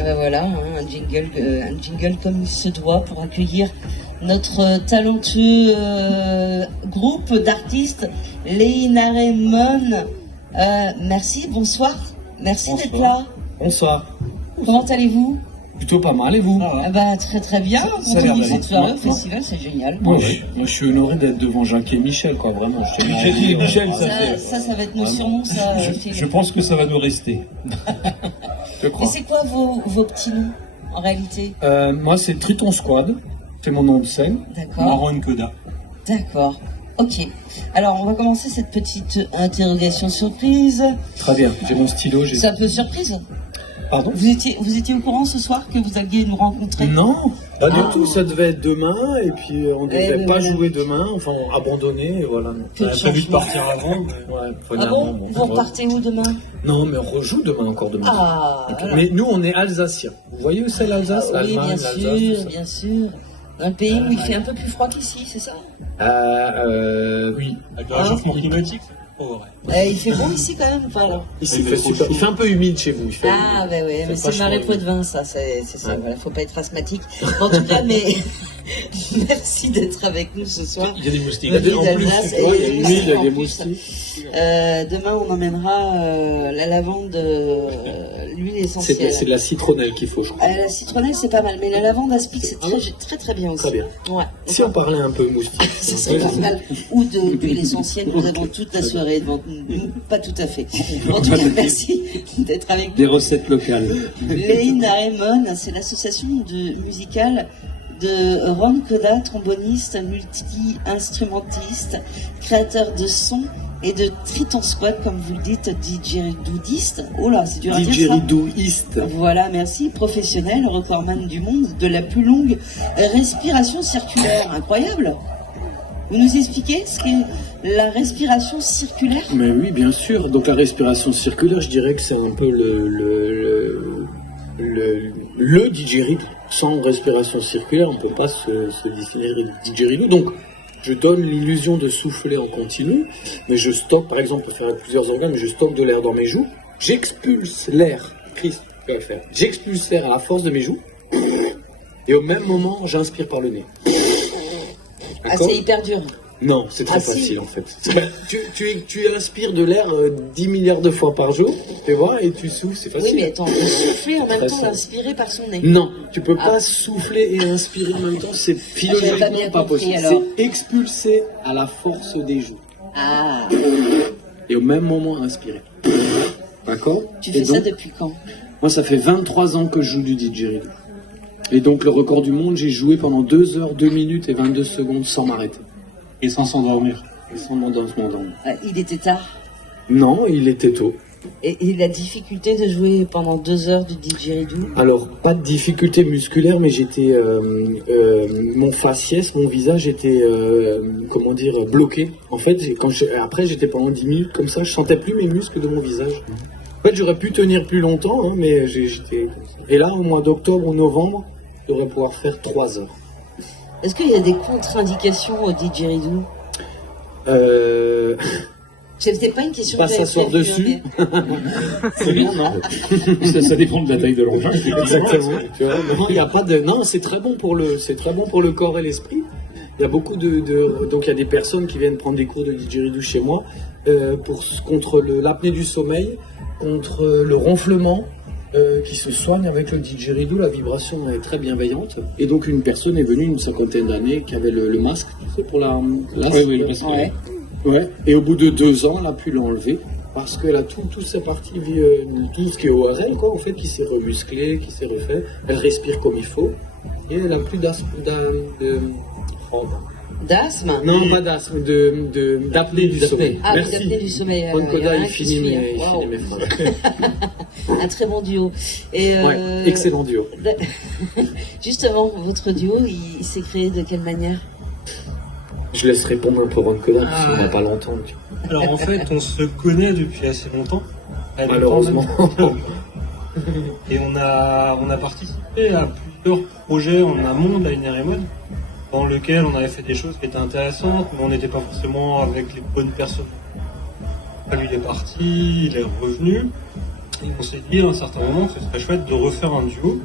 Ah ben voilà, hein, un jingle comme il se doit pour accueillir notre talentueux groupe d'artistes, Leïna Raymond. Merci, bonsoir. Merci d'être là. Bonsoir. Comment allez-vous? Plutôt pas mal, et vous? Ah bah, très très bien. Ça a l'air Continue d'aller. cette soirée au festival, c'est génial. Moi, je suis honoré d'être devant Jacques et Michel, quoi, vraiment. Jacques et Michel, Ça va être nos surnoms, ça. je pense que ça va nous rester. Je Et crois. c'est quoi vos petits noms, en réalité? Moi, c'est Triton Squad. C'est mon nom de scène. D'accord. Marron Koda. D'accord. Ok. Alors, on va commencer cette petite interrogation surprise. Très bien. J'ai mon stylo. C'est un peu surprise. Pardon? Vous étiez au courant ce soir que vous alliez nous rencontrer? Non, pas du Ah. tout. Ça devait être demain, et puis on devait oui, pas voilà. jouer demain, enfin abandonner, et voilà. Que On de avait prévu de changement. partir avant, mais ouais, Ah bon? Vous repartez où demain? Non, mais on rejoue demain, encore demain. Ah, voilà. Mais nous, on est alsaciens. Vous voyez où c'est l'Alsace? Oui, l'Allemagne, bien l'Alsace, sûr, tout ça. bien sûr. Un pays où il fait un peu plus froid qu'ici, c'est ça? Oui. Avec le réchauffement climatique, c'est trop vrai. Il fait bon ici quand même, enfin alors. Ici, Il il fait fait, trop super- chaud. il fait un peu humide chez vous. Il fait Ah, ben oui, mais pas c'est marais chaud, Poitevin, ça, c'est ça, Ouais. voilà, faut pas être asthmatique. En tout cas, mais merci d'être avec nous ce soir. Il y a des moustiques. Venez En plus, d'Alsace, ouais, il y a et l'huile, il y a en des plus, moustiques. demain, on emmènera la lavande, l'huile essentielle. C'est de la citronnelle qu'il faut, je crois. La citronnelle, c'est pas mal, mais la lavande aspic, c'est très, très très bien aussi. Très bien. Ouais. Si on parlait un peu moustique. Ça serait pas mal. Ou d'huile essentielle, nous avons toute la soirée devant nous. Pas tout à fait. En tout cas, merci d'être avec Des nous. recettes locales. Leïna Raymond, c'est l'association musicale de Ron Koda, tromboniste, multi-instrumentiste, créateur de sons, et de Triton Squad, comme vous le dites, didgeridooiste. Oh là, c'est dur à dire ça. Didgeridooiste. Voilà, merci. Professionnel, recordman du monde de la plus longue respiration circulaire. Incroyable. Vous nous expliquez ce qu'est la respiration circulaire? Mais oui, bien sûr. Donc la respiration circulaire, je dirais que c'est un peu le didgeridoo. Sans respiration circulaire, on ne peut pas se distiller didgeridoo. Donc, je donne l'illusion de souffler en continu, mais je stocke, par exemple, pour faire plusieurs organes, je stocke de l'air dans mes joues. J'expulse l'air. Chris, tu vas le faire. J'expulse l'air à la force de mes joues. Et au même moment, j'inspire par le nez. Ah, D'accord? c'est hyper dur. Non, c'est très Ah, si. facile en fait. Tu inspires de l'air 10 milliards de fois par jour, tu vois, et tu souffles, c'est facile. Oui, mais attends, on peut souffler en même Très temps simple. d'inspirer par son nez. Non, tu peux Ah. pas souffler et inspirer en même temps, c'est J'avais pas philosophiquement bien pas compris, possible. alors. C'est expulser à la force des joues. Ah, Et au même moment inspirer. D'accord? tu Et fais ça donc, depuis quand? moi, ça fait 23 ans que je joue du didgeridoo. Et donc, le record du monde, j'ai joué pendant 2 heures, 2 minutes et 22 secondes sans m'arrêter. Et sans s'endormir. Et sans m'endormir. Il était tard. Non, il était tôt. Et la difficulté de jouer pendant 2 heures du didgeridoo? Alors, pas de difficulté musculaire, mais j'étais, mon faciès, mon visage était, comment dire, bloqué. En fait, après, j'étais pendant 10 minutes comme ça, je sentais plus mes muscles de mon visage. En fait, j'aurais pu tenir plus longtemps, hein, mais j'étais comme ça. Et là, au mois d'octobre ou novembre, je devrais pouvoir faire 3 heures. Est-ce qu'il y a des contre-indications au didgeridoo? C'était pas une question Pas que j'avais s'asseoir prévue, dessus. mais- C'est bien, non? Ça dépend de la taille de l'engin. Exactement. Tu vois, non, il y a pas de. Non, c'est très bon pour le corps et l'esprit. Il y a beaucoup donc il y a des personnes qui viennent prendre des cours de didgeridoo chez moi contre l'apnée du sommeil, contre le ronflement, qui se soignent avec le didgeridoo. La vibration est très bienveillante. Et donc une personne est venue une 50aine d'années qui avait le masque, tu sais, pour la. Oui, le masque. Ouais. Ouais. Et au bout de 2 ans, elle a pu l'enlever. Parce qu'elle a tout ces parties, tout ce qui est ORL, quoi, en fait, qui s'est remusclé, qui s'est refait. Elle respire comme il faut. Et elle n'a plus d'asthme. D'asthme? Non, pas d'asthme, d'apnée du sommeil. Ah, oui, Merci. d'apnée du sommeil. Ron Koda, y en a il un qui finit suit, mes hein. Wow. phrases. Un très bon duo. Et Ouais, excellent duo. Justement, votre duo, il s'est créé de quelle manière? Je laisse répondre un peu Ron Koda, parce qu'on va pas l'entendre. tu vois. Alors en fait, on se connaît depuis assez longtemps. Malheureusement. Et on a participé à plusieurs projets en amont de la Leïna Raymond, dans lequel on avait fait des choses qui étaient intéressantes, mais on n'était pas forcément avec les bonnes personnes. Lui, il est parti, il est revenu. on s'est dit à un certain moment que ce serait chouette de refaire un duo.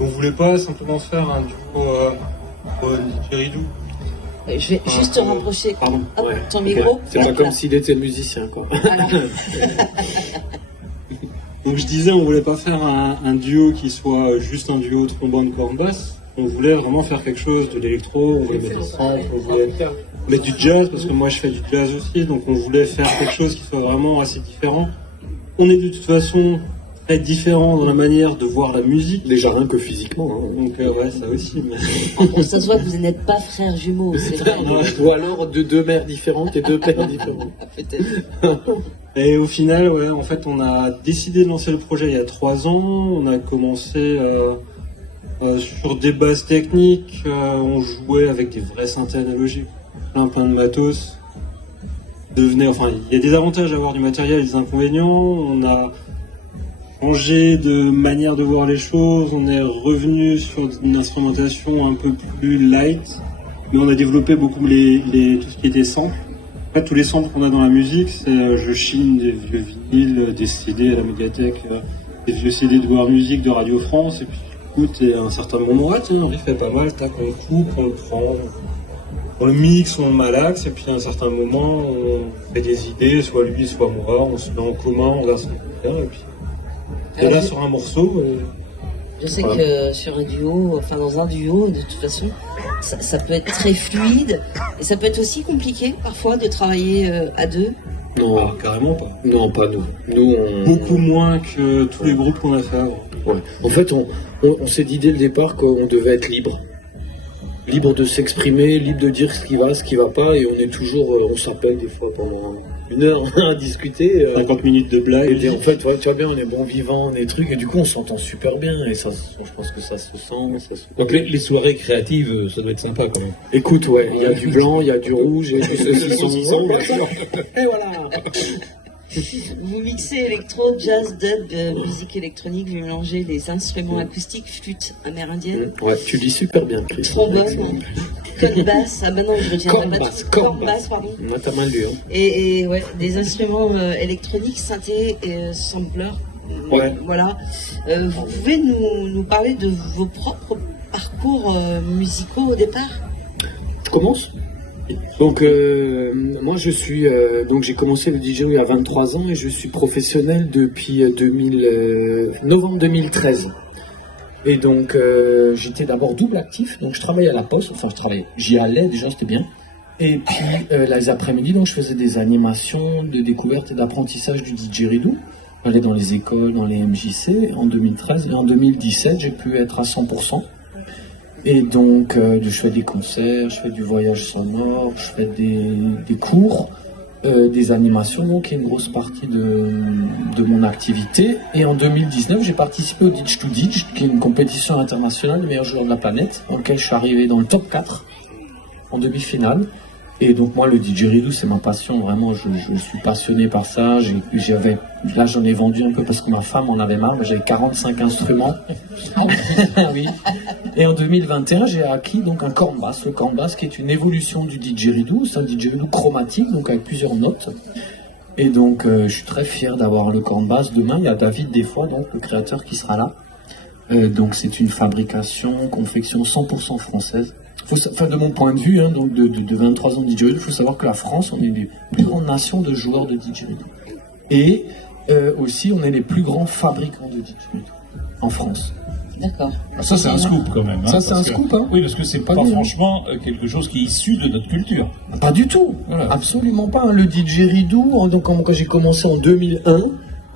On voulait pas simplement faire un duo didgeridoo. Je vais juste te rapprocher. Pardon. Hop, Ouais. ton micro. C'est pas comme s'il était musicien, quoi. Voilà. Donc je disais, on voulait pas faire un duo qui soit juste un duo trombone corne basse. On voulait vraiment faire quelque chose de l'électro, on voulait mettre des samples, on voulait mettre du jazz, parce que moi je fais du jazz aussi, donc on voulait faire quelque chose qui soit vraiment assez différent. On est de toute façon très différents dans la manière de voir la musique. Déjà rien que physiquement. Hein. Donc ouais, ça aussi. Mais... Ça se voit que vous n'êtes pas frères jumeaux. C'est vrai. Ou alors de deux mères différentes et deux pères différents. Peut-être. Et au final, ouais, en fait, on a décidé de lancer le projet il y a 3 ans. On a commencé sur des bases techniques. On jouait avec des vrais synthés analogiques, plein de matos. Il y a des avantages à avoir du matériel et des inconvénients. On a changé de manière de voir les choses. On est revenu sur une instrumentation un peu plus light, mais on a développé beaucoup tout ce qui était sample. En fait, tous les samples qu'on a dans la musique, c'est je chine des vieux vinyles, des CD à la médiathèque, des vieux CD de War Music, de Radio France, et puis écoute, et à un certain moment, ouais, tiens, le riff est pas mal, tac, on le coupe, on le prend, on le mixe, on le malaxe, et puis à un certain moment, on fait des idées, soit lui, soit moi, on se met en commun, on regarde ce qu'on peut faire, et puis et là, sur un morceau... Je sais que sur un duo, enfin dans un duo, de toute façon, ça peut être très fluide et ça peut être aussi compliqué parfois de travailler à deux. Non, carrément pas. Non, pas nous. Nous, Beaucoup moins que tous les groupes qu'on a fait avant. Ouais. En fait, on s'est dit dès le départ qu'on devait être libre. Libre de s'exprimer, libre de dire ce qui va pas, et on est toujours, on s'appelle des fois pendant 1 heure à discuter. 50 minutes de blague. Et en fait, ouais, tu vois bien, on est bon vivant, on est trucs, et du coup on s'entend super bien, et ça, je pense que ça se sent. Donc les soirées créatives, ça doit être sympa quand même. Écoute, ouais, il y a du blanc, il y a du rouge, et du saucisson, et voilà. Vous mixez électro, jazz, dub, musique électronique, vous mélangez les instruments acoustiques, flûte amérindienne, Ouais, tu dis super bien, Chris. trombone, conne basse, non, je retiendrai pas tout. Corne Basse, pardon. T'as mal lu, hein. Et ouais, des instruments électroniques, synthé et sampler. Ouais. Voilà. Vous pouvez nous parler de vos propres parcours musicaux au départ? Je commence. Donc moi je suis donc j'ai commencé le DJ il y a 23 ans et je suis professionnel depuis novembre 2013. Et donc j'étais d'abord double actif, donc je travaillais à la poste, j'y allais déjà, c'était bien. Et puis les après-midi, donc je faisais des animations de découverte et d'apprentissage du didgeridoo. J'allais dans les écoles, dans les MJC en 2013 et en 2017 j'ai pu être à 100%. Et donc, je fais des concerts, je fais du voyage sonore, je fais des cours, des animations, donc qui est une grosse partie de mon activité. Et en 2019, j'ai participé au Didge to Didge, qui est une compétition internationale des meilleurs joueurs de la planète, dans laquelle je suis arrivé dans le top 4, en demi-finale. Et donc moi, le didgeridoo, c'est ma passion, vraiment, je suis passionné par ça. Là, j'en ai vendu un peu parce que ma femme en avait marre, mais j'avais 45 instruments. Oui. Et en 2021, j'ai acquis donc un corne basse, le corne basse qui est une évolution du didgeridoo, c'est un didgeridoo chromatique, donc avec plusieurs notes. Et donc, je suis très fier d'avoir le corne basse. Demain, il y a David Desfoy, donc le créateur, qui sera là. Donc, c'est une confection 100% française. De mon point de vue, hein, donc de 23 ans de didgeridoo, il faut savoir que la France, on est une des plus grandes nations de joueurs de didgeridoo. Et aussi, on est les plus grands fabricants de didgeridoo en France. D'accord. Ça, c'est un scoop quand même. Hein, ça, c'est un scoop, hein. Oui, parce que c'est pas franchement quelque chose qui est issu de notre culture. Pas du tout. Voilà. Absolument pas. Le didgeridoo, donc quand j'ai commencé en 2001,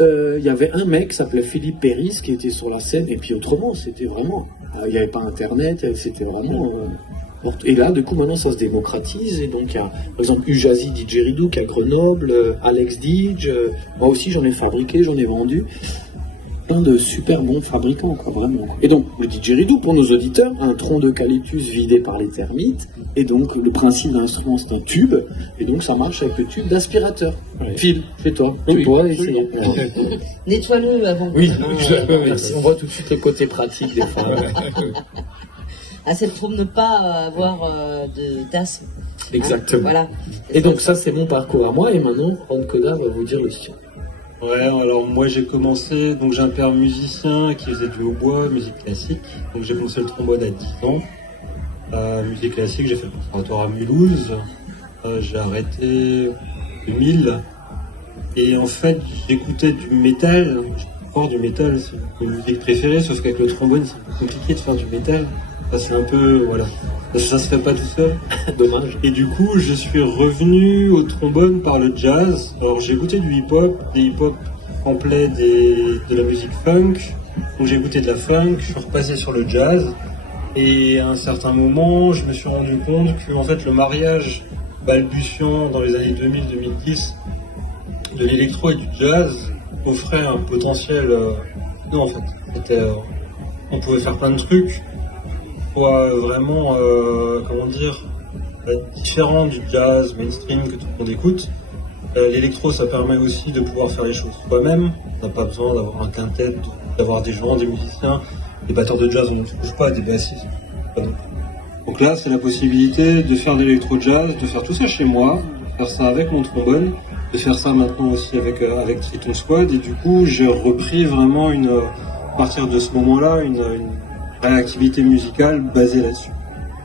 il y avait un mec qui s'appelait Philippe Péris qui était sur la scène, et puis autrement, c'était vraiment... Il n'y avait pas Internet, c'était vraiment... Et là, du coup, maintenant, ça se démocratise. Et donc, il y a, par exemple, Ujazi Didgeridoo qui est à Grenoble, Alex Didge. Moi aussi, j'en ai fabriqué, j'en ai vendu. Plein de super bons fabricants, quoi, vraiment. Et donc, le didgeridoo, pour nos auditeurs, un tronc d'eucalyptus vidé par les termites. Et donc, le principe de l'instrument, c'est un tube. Et donc, ça marche avec le tube d'aspirateur. Ouais. Phil, fais-toi. Oui, toi, essayez. Nettoie-le avant. Oui, merci. On voit tout de suite le côté pratique des fois. C'est pour ne pas avoir d'asthme. Exactement. Voilà. Et donc ça, c'est mon parcours à moi. Et maintenant, Ron Koda va vous dire le sien. Ouais, alors moi j'ai commencé, donc j'ai un père musicien qui faisait du hautbois, musique classique. Donc j'ai commencé le trombone à 10 ans. Musique classique, j'ai fait le conservatoire à Mulhouse. J'ai arrêté 2000. Et en fait, j'écoutais du métal. J'adore du métal, c'est ma musique préférée, sauf qu'avec le trombone, c'est un peu compliqué de faire du métal. Ça, c'est un peu, voilà. Ça se fait pas tout seul. Dommage. Et du coup, je suis revenu au trombone par le jazz. Alors, j'ai écouté du hip-hop, des hip-hop complets, de la musique funk. Donc, j'ai écouté de la funk, je suis repassé sur le jazz. Et à un certain moment, je me suis rendu compte que, en fait, le mariage balbutiant dans les années 2000-2010 de l'électro et du jazz offrait un potentiel. Non, en fait, on pouvait faire plein de trucs. Vraiment, comment dire, différent du jazz mainstream que tout le monde écoute. L'électro, ça permet aussi de pouvoir faire les choses soi-même. On n'a pas besoin d'avoir un quintet, d'avoir des gens, des musiciens, des batteurs de jazz, on ne se bouge pas, des bassistes. Donc là, c'est la possibilité de faire de l'électro-jazz, de faire tout ça chez moi, de faire ça avec mon trombone, de faire ça maintenant aussi avec Triton Squad. Et du coup, j'ai repris vraiment à partir de ce moment-là, une activité musicale basée là-dessus.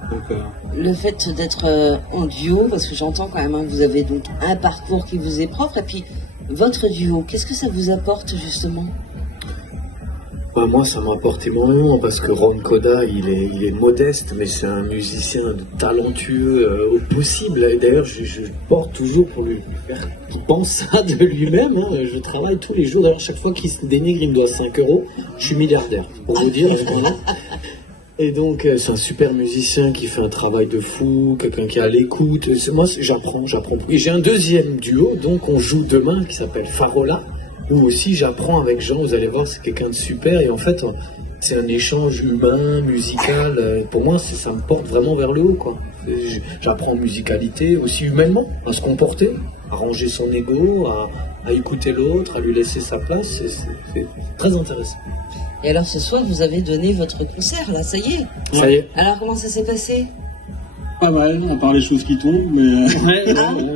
Donc, Le fait d'être en duo, parce que j'entends quand même, vous avez donc un parcours qui vous est propre, et puis votre duo, qu'est-ce que ça vous apporte justement? Moi, ça m'a apporté énormément parce que Ron Koda, il est modeste, mais c'est un musicien talentueux au possible. Et d'ailleurs, je porte toujours pour lui faire qu'il pense ça de lui-même. Je travaille tous les jours. D'ailleurs, chaque fois qu'il se dénigre, il me doit 5 euros. Je suis milliardaire, pour vous dire. Et donc, c'est un super musicien qui fait un travail de fou, quelqu'un qui est à l'écoute. Moi, j'apprends. Et j'ai un deuxième duo, donc on joue demain, qui s'appelle Farola. Où aussi j'apprends avec Jean, vous allez voir, c'est quelqu'un de super, et en fait c'est un échange humain, musical, pour moi ça me porte vraiment vers le haut, quoi. J'apprends en musicalité, aussi humainement, à se comporter, à ranger son ego, à écouter l'autre, à lui laisser sa place, c'est très intéressant. Et alors ce soir vous avez donné votre concert, là, ça y est. Ça y est. Alors comment ça s'est passé? pas mal, à part les choses qui tombent, mais...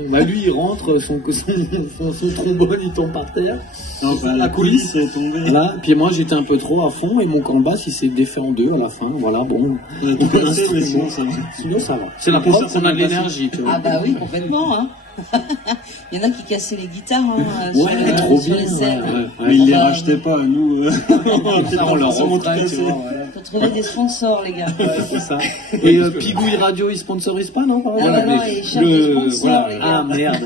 Bah lui il rentre, son trombone il tombe par terre. Non, bah, la coulisse est tombée. Voilà. Puis moi j'étais un peu trop à fond et mon camp basse il s'est défait en deux à la fin. Voilà, bon. Mais sinon ça va. Sinon ça va. C'est la preuve qu'on a de l'énergie. Ah bah oui, complètement. Hein. Il y en a qui cassaient les guitares ouais, trop sur bien, les scènes. Ouais. Mais ils les rachetaient pas, nous. On leur reprend. Il faut trouver des sponsors, les gars. Ouais, c'est ça. Et Pigouille Radio, ils sponsorisent pas, non? Ah non, ils cherchent des sponsors, les gars. Ah merde.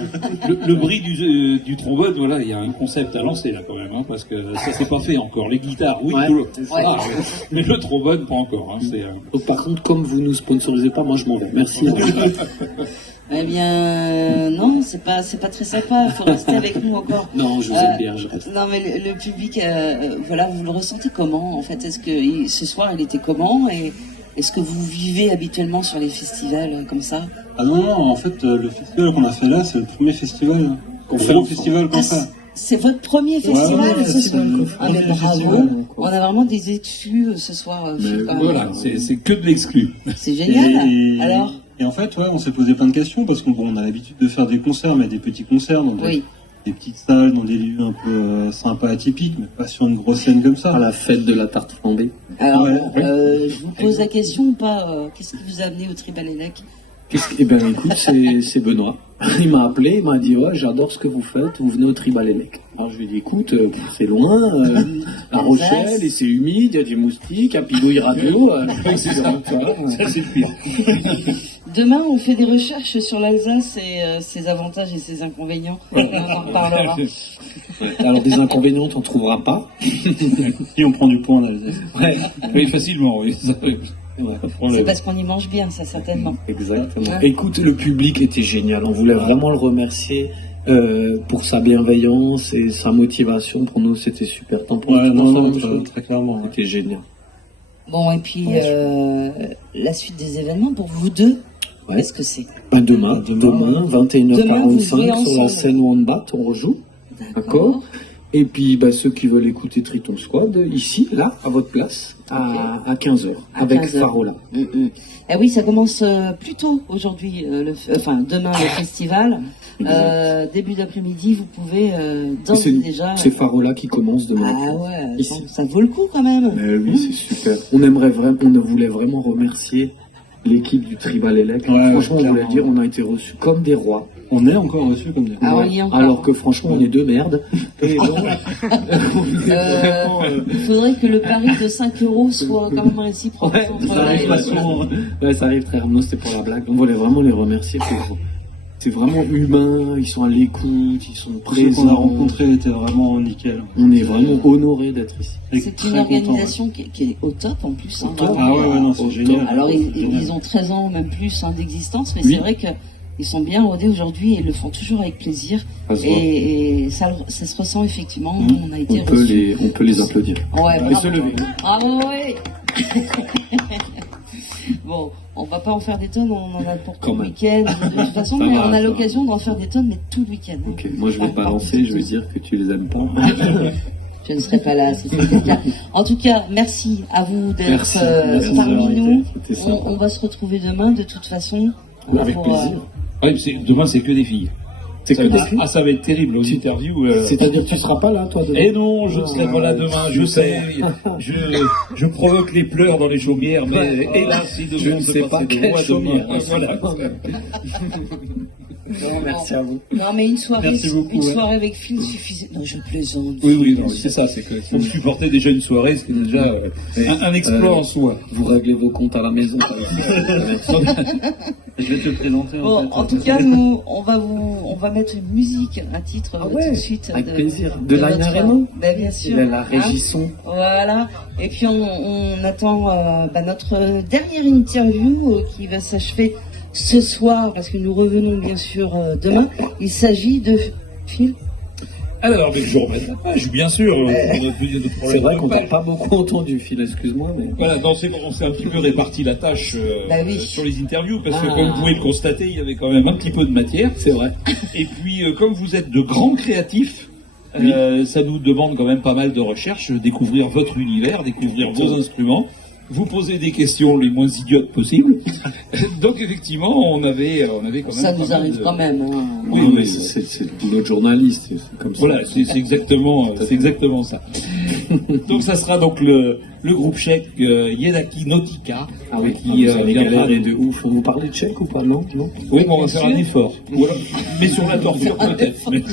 Le bris du trombone, voilà, il y a un concept à lancer là quand même, hein, parce que ça s'est pas fait encore. Les guitares, oui, Ouais. mais le trombone pas encore. Hein, Donc par contre, comme vous nous sponsorisez pas, moi je m'en vais. Merci. Eh bien, non, c'est pas très sympa. Il faut rester avec nous encore. Non, je vous aime bien, je reste. Non, mais le public, voilà, vous le ressentez comment en fait? Est-ce que ce soir, il était comment? Et est-ce que vous vivez habituellement sur les festivals comme ça? Ah non, en fait, le festival qu'on a fait là, c'est le premier festival. Gros festival qu'on fait. C'est votre premier festival, ouais, ce soir? Ah, mais bravo! Festival. On a vraiment des exclus ce soir. Voilà, c'est que de l'exclu. C'est génial. Alors? Et en fait, ouais, on s'est posé plein de questions parce qu'on a l'habitude de faire des concerts, mais des petits concerts dans des petites salles, dans des lieux un peu sympas, atypiques, mais pas sur une grosse scène comme ça. À la fête de la tarte flambée. Alors, Ouais. je vous pose la question ou pas? Qu'est-ce qui vous a amené au Tribalélec? Eh ben écoute, c'est Benoît. Il m'a appelé, il m'a dit ouais, j'adore ce que vous faites, vous venez au Tribalélec. Alors je lui ai dit écoute, c'est loin, La Rochelle, et c'est humide, il y a des moustiques, à Pigouille Radio. C'est ça, c'est le pire. Demain, on fait des recherches sur l'Alsace et ses avantages et ses inconvénients. On en reparlera. Alors des inconvénients, t'en trouveras pas. Et on prend du poids en Alsace. Oui, facilement, oui. C'est parce qu'on y mange bien, ça, certainement. Exactement. Hein? Écoute, le public était génial. On voulait vraiment le remercier pour sa bienveillance et sa motivation. Pour nous, c'était super. T'en penses Ouais, non, ça, très clairement. C'était génial. Bon, et puis, la suite des événements, pour vous deux, Ouais. qu'est-ce que c'est? Ben demain, Demain, vous jouez 21h45 sur la ensemble. scène Wombat, on rejoue. D'accord. Et puis ceux qui veulent écouter Triton Squad, ici, là, à votre place, à 15h, avec 15 heures. Farola. Eh oui, ça commence plus tôt aujourd'hui, demain le festival. Début d'après-midi, vous pouvez d'ores et déjà. C'est Farola qui commence demain. Ah ouais, Ici. ça vaut le coup quand même. Oui, c'est super. On voulait vraiment remercier l'équipe du Tribal Elec. Ouais, Franchement, on voulait clairement. dire, on a été reçus comme des rois. On est encore reçu comme des. Ah, on y est encore. Alors que franchement, on est deux merdes. Et donc, Il faudrait que le pari de 5 € soit quand même réciproque. ouais, entre ça arrive les- pas souvent. Ouais, ça arrive très rarement, c'était pour la blague. On voulait vraiment les remercier pour. C'est vraiment humain, ils sont à l'écoute, ils sont Tous ceux qu'on a présents. rencontrés étaient vraiment nickel. On est vraiment honorés d'être ici. Et C'est très une content, organisation qui est au top en plus. hein, top. vraiment. Ah ouais, non, c'est Au génial. top. Alors Génial. ils ont 13 ans, même plus, d'existence, mais Oui. c'est vrai qu'ils sont bien rodés aujourd'hui et ils le font toujours avec plaisir. Ça se voit. Et ça se ressent effectivement. Nous, on a été On peut reçus. les applaudir. Ouais, Et bravo. se lever. Bravo, ouais. Bon, on va pas en faire des tonnes, on en a pour tout Quand le même. week-end. De toute façon, Ça mais va, on ça a va. l'occasion d'en faire des tonnes, mais tout le week-end. Ok, moi je vais pas lancer, je vais dire que tu les aimes pas. Je ne serai pas là, c'est le cas. En tout cas, merci à vous d'être Merci de nous parmi avoir nous. été. C'était sympa. On va se retrouver demain, de toute façon. Avec pour, plaisir. Ouais, demain, c'est que des filles. C'est que des filles. Ah, ça va être terrible aux interviews. C'est-à-dire que tu seras pas là, toi, demain. Eh non, je ne serai pas là demain, je sais. Je provoque les pleurs dans les chaumières, mais hélas, ils Je devront ne se sais pas passer de quelle moi chaumière. demain. Voilà. Non, merci à vous. Non, mais une soirée, Merci beaucoup, une ouais. soirée avec Phil suffisait. Non, je plaisante. Oui, non, c'est ça, c'est que faut supporter déjà une soirée, ce qui est déjà un exploit en soi. Vous réglez vos comptes à la maison. Je vais te présenter Bon, en tout cas, nous, on va mettre une musique, un titre Ah tout ouais, de suite. avec plaisir. De Lina votre- Raymond. Ben, bien sûr. La Hein. régisson. Voilà. Et puis on attend notre dernière interview qui va s'achever ce soir, parce que nous revenons bien sûr demain. Il s'agit de Phil. Alors, mais je remets la page, bien sûr. On a plus de C'est problème vrai de qu'on t'a page. pas beaucoup entendu, Phil, excuse-moi, mais. Voilà, on s'est un petit peu réparti la tâche Bah oui. sur les interviews, parce que Ah. comme vous pouvez le constater, il y avait quand même un petit peu de matière. C'est vrai. Et puis, comme vous êtes de grands créatifs, ça nous demande quand même pas mal de recherche, découvrir votre univers, découvrir vos instruments, vous poser des questions les moins idiotes possibles. Donc, effectivement, on avait quand même. Ça nous pas mal arrive de- quand même. Hein. Oui, Non, mais oui. c'est le boulot de journaliste, c'est comme ça. Voilà, c'est exactement ça. Donc ça sera donc le groupe tchèque Yedaki Nautica Ah oui, qui vous allez viendra galérer de ouf. Vous parlez tchèque ou pas, non? Oui, bon, on va faire un effort. Voilà. Mais sur la torture peut-être. Mais-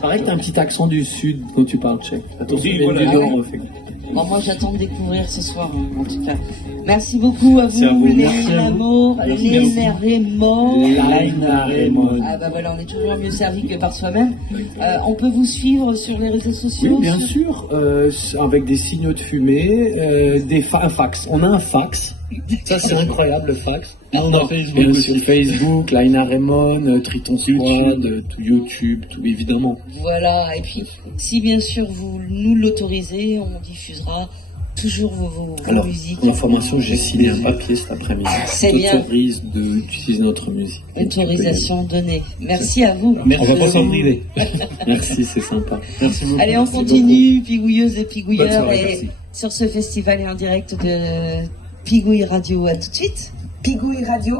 Pareil que t'as un petit accent du sud quand tu parles tchèque. Attention, Oui, les voilà. du Nord, fait. Bon, moi j'attends de découvrir ce soir, hein, en tout cas. Merci beaucoup à Merci à vous, vous, les merci à vous. Lamour, Merci, les merci. Raymond. Lina Raymond. Ah bah voilà, on est toujours mieux servi que par soi-même. On peut vous suivre sur les réseaux sociaux? Oui, bien sûr, avec des signaux de fumée, un fax. On a un fax. Ça, c'est incroyable, le fax. On a Facebook Bien aussi. sûr, Facebook, Lina Raymond, Triton Squad, tout YouTube, tout évidemment. Voilà, et puis si bien sûr vous nous l'autorisez, on diffusera toujours vos Alors, musiques. pour information, j'ai signé un papier cet après-midi. C'est bien. Autorise d'utiliser notre musique. Autorisation donnée. Merci à vous. On va pas s'en priver. Merci, c'est sympa. Merci beaucoup. Allez, on continue, pigouilleuses et pigouilleurs, Bonne soirée, et merci. sur ce festival et en direct de Pigouille Radio. À tout de suite. Pigouille Radio.